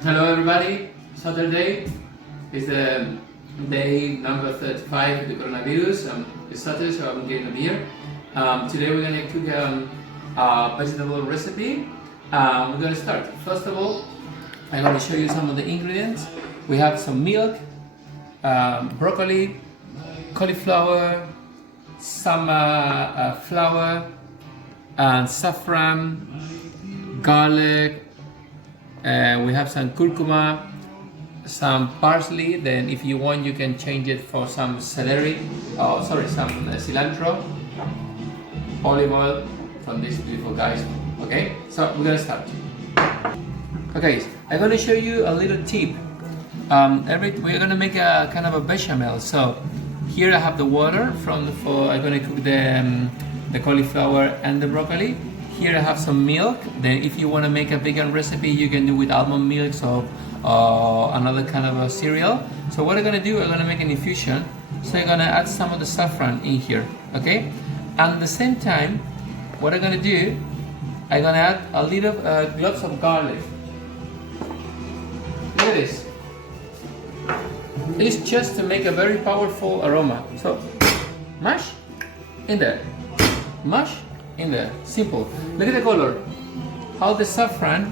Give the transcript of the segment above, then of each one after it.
Hello everybody, Saturday is the day number 35 of the coronavirus. It's Saturday, so I'm getting a beer. Today we're going to cook a vegetable recipe. We're going to start. First of all, I'm going to show you some of the ingredients. We have some milk, broccoli, cauliflower, some flour, and saffron, garlic. We have some curcuma, some parsley. Then if you want, you can change it for some celery, some cilantro, olive oil from these beautiful guys. Okay, so we're gonna start. Okay, I'm gonna show you a little tip. We're gonna make a kind of a bechamel. So here I have the water I'm gonna cook the cauliflower and the broccoli. Here I have some milk. Then if you want to make a vegan recipe, you can do with almond milk or another kind of a cereal. So what I'm going to do, I'm going to make an infusion. So I'm going to add some of the saffron in here, okay? And at the same time, what I'm going to do, I'm going to add a little cloves of garlic. Look at this. It's just to make a very powerful aroma. So mash in there, mash in there, simple. Look at the color, how the saffron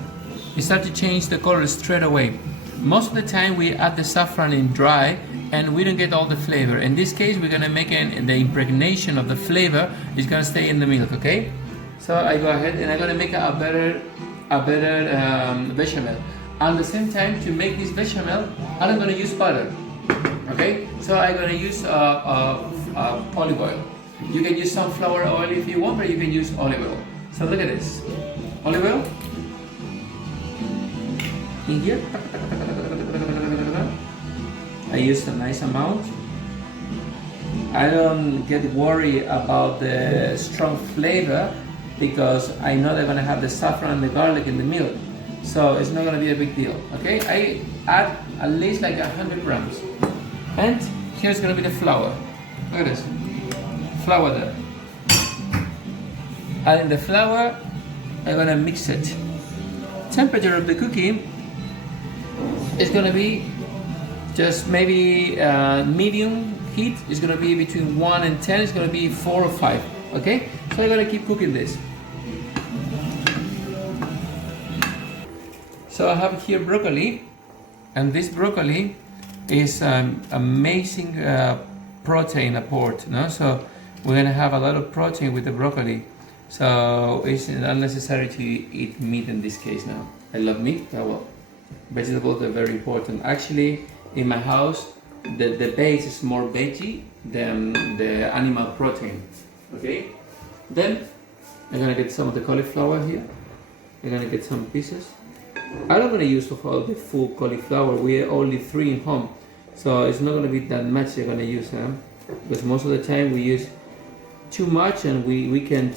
start to change the color straight away. Most of the time we add the saffron in dry and we don't get all the flavor. In this case we're gonna make the impregnation of the flavor is gonna stay in the milk, okay? So I go ahead and I'm gonna make a better bechamel. At the same time, to make this bechamel, I'm gonna use butter, okay? So I'm gonna use olive oil. You can use sunflower oil if you want, but you can use olive oil. So look at this. Olive oil in here. I use a nice amount. I don't get worried about the strong flavor because I know they're gonna have the saffron and the garlic in the milk. So it's not gonna be a big deal, okay? I add at least like 100 grams. And here's gonna be the flour. Look at this. Flour there. And in the flour, I'm gonna mix it. Temperature of the cooking is gonna be just maybe medium heat. It's gonna be between 1 and 10. It's gonna be 4 or 5. Okay? So I'm gonna keep cooking this. So I have here broccoli, and this broccoli is amazing protein apport. No? So we're gonna have a lot of protein with the broccoli, so it's not necessary to eat meat in this case now. I love meat, but well, vegetables are very important. Actually, in my house, the base is more veggie than the animal protein. Okay, then I'm gonna get some of the cauliflower here. I'm gonna get some pieces. I'm not gonna use all the full cauliflower. We are only 3 in home, so it's not gonna be that much you're gonna use, because most of the time we use too much and we can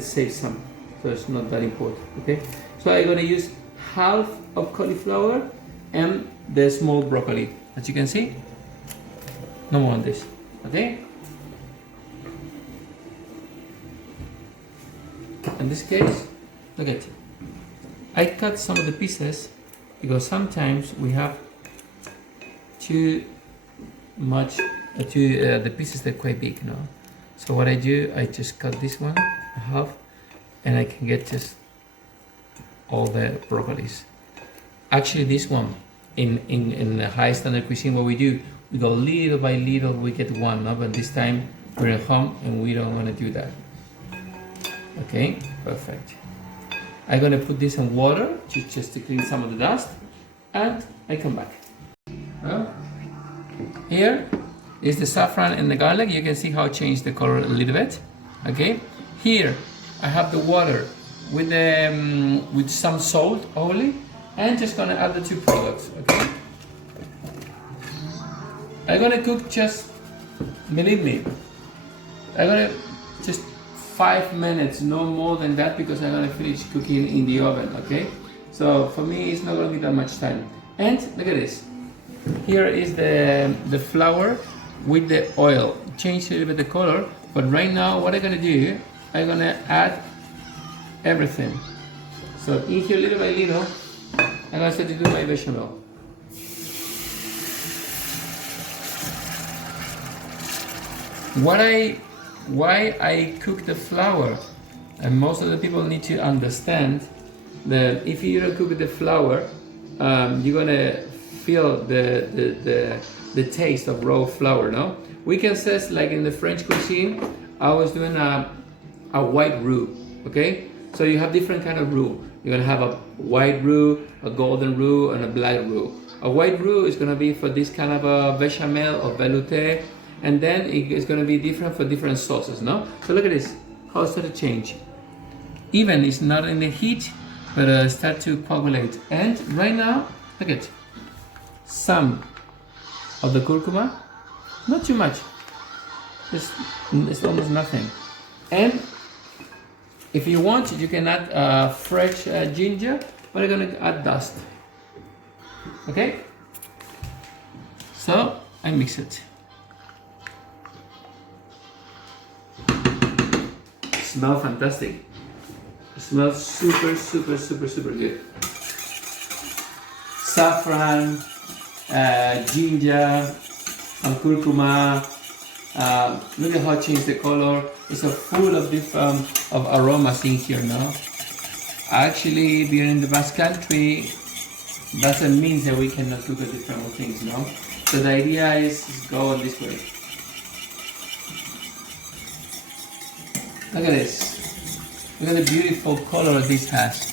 save some, so it's not that important. Okay, so I'm gonna use half of cauliflower and the small broccoli, as you can see. No more on this. Okay, in this case, look at, I cut some of the pieces because sometimes we have the pieces that are quite big, you know. So what I do, I just cut this one in half, and I can get just all the broccolis. Actually, this one in the high standard cuisine, what we do, we go little by little, we get one, no? But this time we're at home and we don't want to do that. Okay, perfect. I'm gonna put this in water just to clean some of the dust, and I come back. Well, here is the saffron and the garlic. You can see how it changed the color a little bit. Okay, here I have the water with some salt only, and just gonna add the 2 products. Okay, I'm gonna cook just, believe me, I'm gonna just 5 minutes, no more than that, because I'm gonna finish cooking in the oven. Okay, so for me it's not gonna be that much time. And look at this. Here is the flour with the oil. Change a little bit the color, but right now what I'm gonna do, I'm gonna add everything. So in here little by little, I'm gonna start to do my bechamel. Why I cook the flour, and most of the people need to understand that if you don't cook the flour, you're gonna feel the taste of raw flour. No, we can say like in the French cuisine, I was doing a white roux. Okay, so you have different kind of roux. You're gonna have a white roux, a golden roux, and a black roux. A white roux is gonna be for this kind of a bechamel or velouté, and then it's gonna be different for different sauces. No, so look at this, how it started to change. Even it's not in the heat, but start to coagulate. And right now, look at some of the curcuma, not too much. It's almost nothing. And if you want, you can add fresh ginger, but I'm gonna add dust. Okay? So I mix it. Smells fantastic. It smells super, super, super, super good. Saffron, ginger, and curcuma. Look at how it changed the color. It's full of different of aromas in here now. Actually, being in the Basque Country doesn't mean that we cannot cook different things, you know. So the idea is go on this way. Look at this. Look at the beautiful color this has.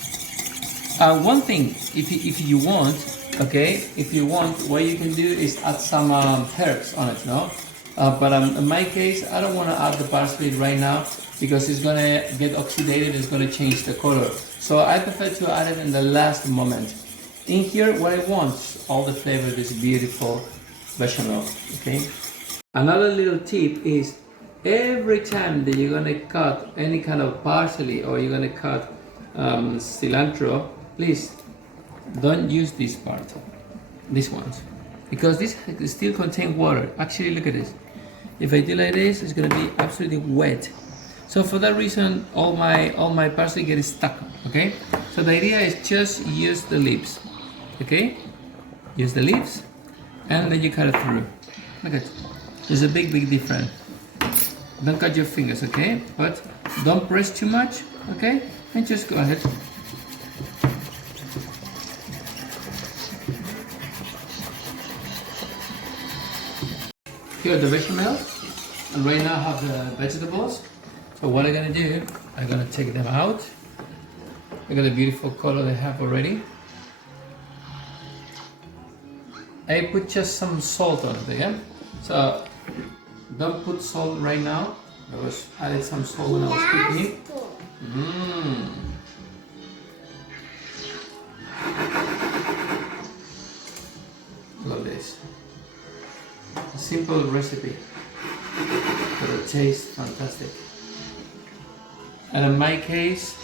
One thing, if you want, okay, if you want, what you can do is add some herbs on it, no? But in my case, I don't want to add the parsley right now because it's gonna get oxidated. It's gonna change the color. So I prefer to add it in the last moment. In here, what I want is all the flavor of this beautiful bechamel. Okay. Another little tip is every time that you're gonna cut any kind of parsley or you're gonna cut cilantro, please don't use this part, these ones, because this still contain water. Actually, look at this. If I do like this, it's gonna be absolutely wet. So for that reason, all my parsley gets stuck. Okay. So the idea is just use the leaves. Okay. Use the leaves, and then you cut it through. Look at. There's a big difference. Don't cut your fingers, okay? But don't press too much, okay? And just go ahead. Here are the bechamel, and right now I have the vegetables. So what I'm gonna do, I'm gonna take them out. Look at the beautiful color they have already. I put just some salt on it, yeah? So don't put salt right now. I added some salt when I was cooking it. Love this. A simple recipe, but it tastes fantastic. And in my case,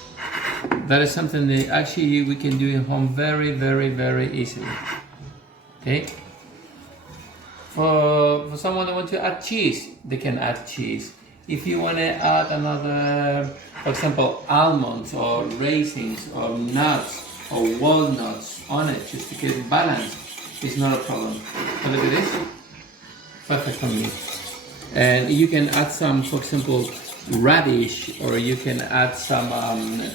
that is something that actually we can do at home very, very, very easily. Okay. For someone that wants to add cheese, they can add cheese. If you want to add another, for example, almonds or raisins or nuts or walnuts on it, just to get balance, it's not a problem. But look at this, perfect for me. And you can add some, for example, radish, or you can add some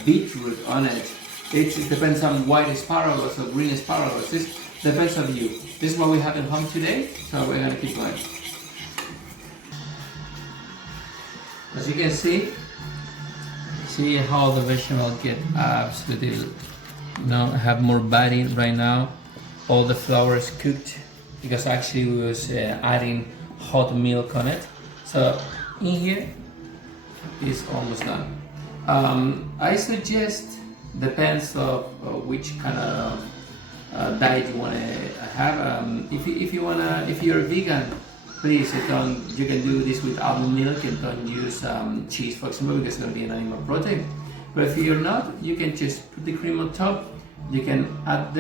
beetroot on it. It depends on white asparagus or green asparagus. This depends on you. This is what we have at home today, so we're gonna keep going. As you can see how the bechamel get absolutely, have more body right now. All the flour is cooked because actually we was adding hot milk on it. So in here is almost done. I suggest, depends of which kind of diet you want to have. If you're vegan, please you can do this with almond milk and don't use cheese, for example, because it's going to be an animal protein. But if you're not, you can just put the cream on top. You can add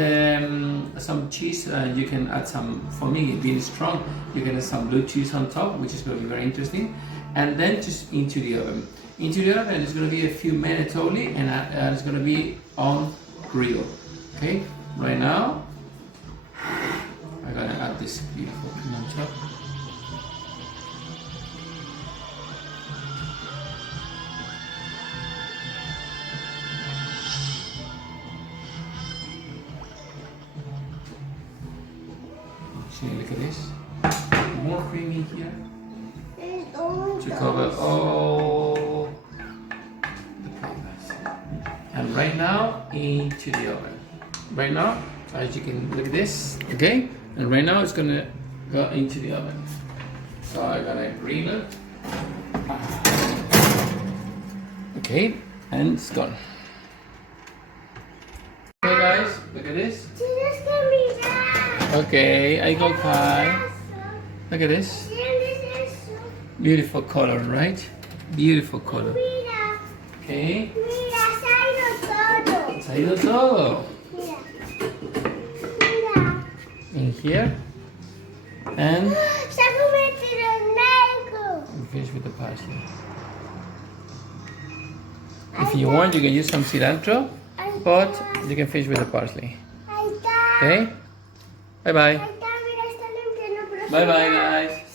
some cheese. You can add some, for me being strong, you can add some blue cheese on top, which is going to be very interesting. And then just into the oven. Into the oven, it's going to be a few minutes only, and it's going to be on grill. Okay. right now, I'm gonna add this beautiful cream on top. See, look at this. More cream in here to cover all the flavors. And right now, into the oven. Right now, as you can look at this, okay? And right now, it's gonna go into the oven. So I'm gonna green it. Okay, and it's gone. Okay, guys, look at this. Okay, I go Kai. Look at this. Beautiful color, right? Beautiful color. Okay. Se ha ido todo. In here. And finish with the parsley. If you want, you can use some cilantro, but you can finish with the parsley. Okay? Bye bye. Bye bye, guys.